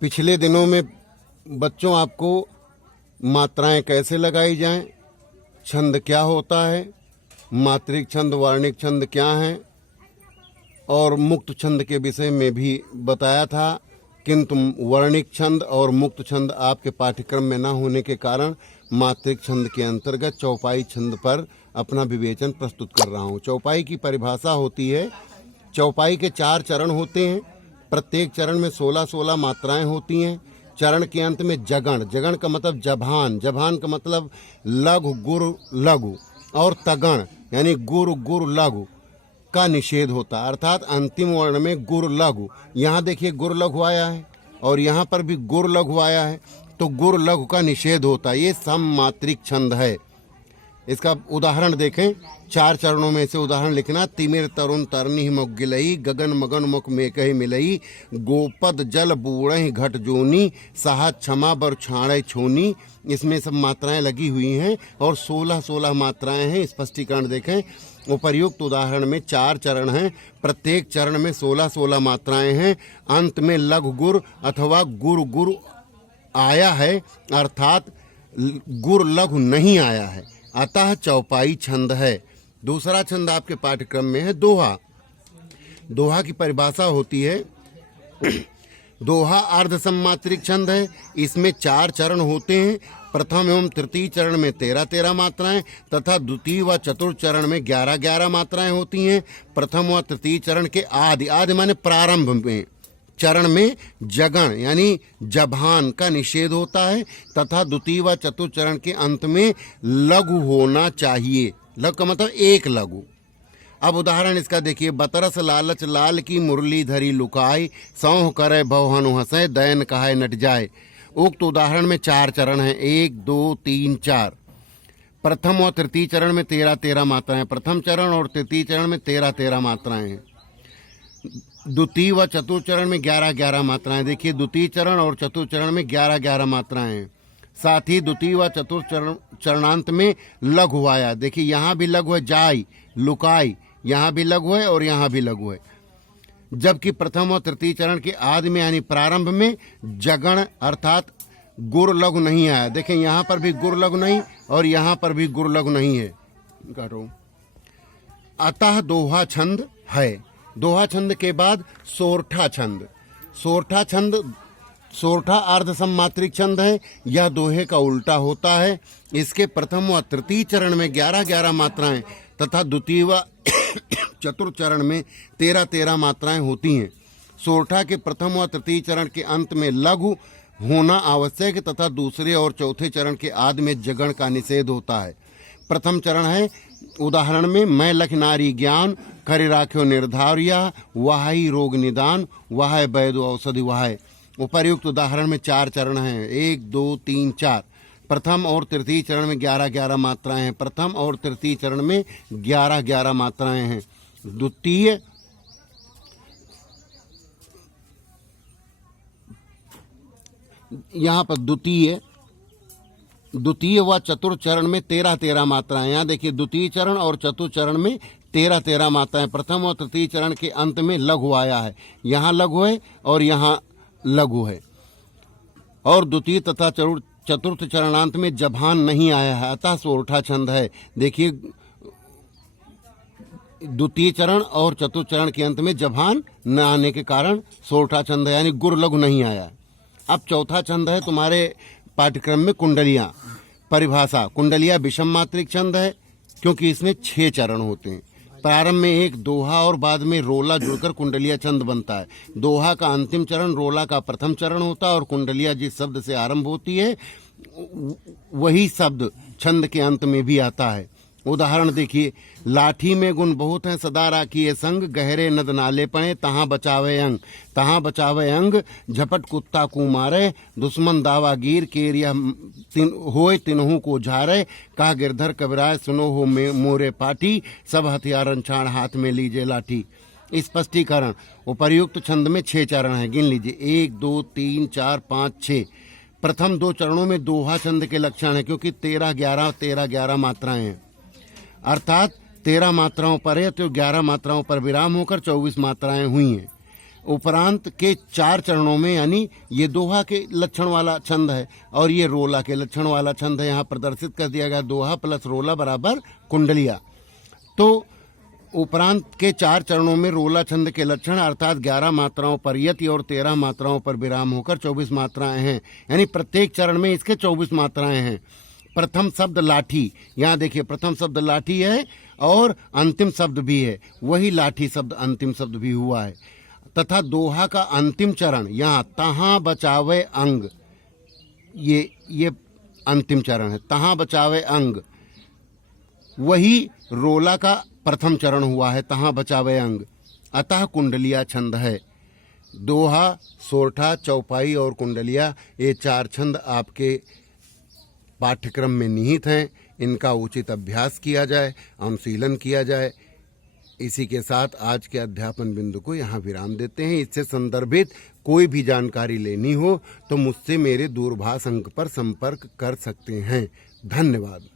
पिछले दिनों में बच्चों आपको मात्राएं कैसे लगाई जाएं, छंद क्या होता है, मात्रिक छंद वर्णिक छंद क्या हैं और मुक्त छंद के विषय में भी बताया था, किंतु वर्णिक छंद और मुक्त छंद आपके पाठ्यक्रम में न होने के कारण मात्रिक छंद के अंतर्गत चौपाई छंद पर अपना विवेचन प्रस्तुत कर रहा हूँ। चौपाई की परिभाषा होती है, चौपाई के 4 चरण होते हैं। प्रत्येक चरण में 16-16 मात्राएं होती हैं। चरण के अंत में जगण, जगण का मतलब जभान, जभान का मतलब लघु गुरु लघु, और तगण यानी गुरु गुरु लघु का निषेध होता है, अर्थात अंतिम वर्ण में गुरु लघु। यहाँ देखिए गुरु लघु आया है और यहाँ पर भी गुरु लघु आया है, तो गुरु लघु का निषेध होता है। ये सममात्रिक छंद है। इसका उदाहरण देखें, 4 चरणों में से उदाहरण लिखना। तिमिर तरुण तरनी मुख गिलई, गगन मगन मुख में कही मिलई, गोपद जल बूढ़ घट जोनी, साहत क्षमा बर छाड़े छोनी। इसमें सब मात्राएं लगी हुई हैं और 16-16 मात्राएं हैं। स्पष्टीकरण देखें। उपर्युक्त उदाहरण में 4 चरण हैं, प्रत्येक चरण में 16-16 मात्राएं हैं। अंत में लघु गुर अथवा गुरु गुरु आया है, अर्थात गुरु लघु नहीं आया है, अतः चौपाई छंद है। दूसरा छंद आपके पाठ्यक्रम में है दोहा। दोहा की परिभाषा होती है, दोहा अर्ध सम्मात्रिक छंद है। इसमें 4 चरण होते हैं। प्रथम एवं तृतीय चरण में 13-13 मात्राएं तथा द्वितीय व चतुर्थ चरण में 11-11 मात्राएं होती हैं। प्रथम व तृतीय चरण के आदि माने प्रारंभ में चरण में जगण यानी जभान का निषेध होता है तथा द्वितीय व चतुर्थ चरण के अंत में लघु होना चाहिए। लघु का मतलब एक लघु। अब उदाहरण इसका देखिए। बतरस लालच लाल की मुरली धरी लुकाई, सौह करे भवहनु हंसे, दैन कहाय नट जाए। उक्त उदाहरण में 4 चरण हैं, 1, 2, 3, 4। प्रथम और तृतीय चरण में 13-13 मात्राएं, प्रथम चरण और तृतीय चरण में 13-13 मात्राएं हैं। द्वितीय व चतुर्थ चरण में 11-11 मात्राएं। देखिए द्वितीय चरण और चतुर्थ चरण में 11-11 मात्राएं हैं। साथ ही द्वितीय व चतुर्थ चरणांत में लघु आया। देखिए यहाँ भी लघु है, जाई लुकाई, यहाँ भी लघु है और यहाँ भी लघु है। जबकि प्रथम और तृतीय चरण के आदि में यानी प्रारंभ में जगण अर्थात गुरु लघु नहीं आया। देखें यहाँ पर भी गुरु लघु नहीं और यहाँ पर भी गुरु लघु नहीं है। अतः दोहा छंद है। दोहा छंद के बाद सोरठा छंद। सोरठा छंद, सोरठा अर्ध सम्मात्रिक छंद है। यह दोहे का उल्टा होता है। इसके प्रथम व तृतीय चरण में 11-11 मात्राएं तथा द्वितीय व चतुर्थ चरण में 13-13 मात्राएं होती हैं। सोरठा के प्रथम व तृतीय चरण के अंत में लघु होना आवश्यक तथा दूसरे और चौथे चरण के आदि में जगण का निषेध होता है। प्रथम चरण है, उदाहरण में मैं लख नारी ज्ञान, करि राख्यो निर्धारिया, वहाई रोग निदान, वहाय वैद्य औषधि वहाय। उपर्युक्त उदाहरण में 4 चरण हैं, 1, 2, 3, 4। प्रथम और तृतीय चरण में 11-11 मात्राएं हैं। प्रथम और तृतीय चरण में 11-11 मात्राएं हैं। द्वितीय यहाँ पर द्वितीय व चतुर्थ चरण में 13-13 मात्राएं। यहाँ देखिए द्वितीय चरण और चतुर्थ चरण में 13-13 मात्राएं। प्रथम और तृतीय चरण के अंत में लघु आया है। यहाँ लघु है और यहाँ लघु है। और द्वितीय तथा चतुर्थ चरणांत में जभान नहीं आया है, अतः सोरठा छंद है। देखिए द्वितीय चरण और चतुर्थ चरण के अंत में जभान न आने के कारण सोरठा छंद है, यानी गुरु लघु नहीं आया। अब चौथा छंद है तुम्हारे पाठ्यक्रम में कुंडलियां। परिभाषा, कुंडलियां विषम मात्रिक छंद है क्योंकि इसमें 6 चरण होते हैं। प्रारंभ में एक दोहा और बाद में रोला जुड़कर कुंडलिया छंद बनता है। दोहा का अंतिम चरण रोला का प्रथम चरण होता है और कुंडलिया जिस शब्द से आरंभ होती है वही शब्द छंद के अंत में भी आता है। उदाहरण देखिए। लाठी में गुण बहुत हैं, सदा राखिए संग, गहरे नद नाले पड़े, तहाँ बचावे अंग, तहाँ बचावे अंग, झपट कुत्ता को मारे, दुश्मन दावा गिर, केरिया होए तिनहु को झारे, कहा गिरधर कबराय सुनो हो मोरे पाठी, सब हथियारन छाड़ हाथ में लीजिए लाठी। स्पष्टीकरण, उपर्युक्त छंद में 6 चरण हैं, गिन लीजिए 1, 2, 3, 4, 5, 6। प्रथम 2 चरणों में दोहा छंद के लक्षण है क्योंकि 13-11 मात्राएं हैं, अर्थात 13 मात्राओं पर है तो 11 मात्राओं पर विराम होकर 24 मात्राएं हुई हैं। उपरांत के 4 चरणों में, यानी ये दोहा के लक्षण वाला छंद है और ये रोला के लक्षण वाला छंद है। यहाँ प्रदर्शित कर दिया गया दोहा प्लस रोला बराबर कुंडलिया। तो उपरांत के 4 चरणों में रोला छंद के लक्षण अर्थात 11 मात्राओं पर यति और 13 मात्राओं पर विराम होकर 24 मात्राएं हैं, यानी प्रत्येक चरण में इसके 24 मात्राएं हैं। प्रथम शब्द लाठी, यहाँ देखिए प्रथम शब्द लाठी है और अंतिम शब्द भी है, वही लाठी शब्द अंतिम शब्द भी हुआ है। तथा दोहा का अंतिम चरण यहाँ तहाँ बचावे अंग, ये अंतिम चरण है, तहाँ बचावे अंग, वही रोला का प्रथम चरण हुआ है, तहाँ बचावे अंग। अतः कुंडलिया छंद है। दोहा, सोरठा, चौपाई और कुंडलिया, ये 4 छंद आपके पाठ्यक्रम में निहित हैं। इनका उचित अभ्यास किया जाए, अनुशीलन किया जाए। इसी के साथ आज के अध्यापन बिंदु को यहाँ विराम देते हैं। इससे संदर्भित कोई भी जानकारी लेनी हो तो मुझसे मेरे दूरभाष अंक पर संपर्क कर सकते हैं। धन्यवाद।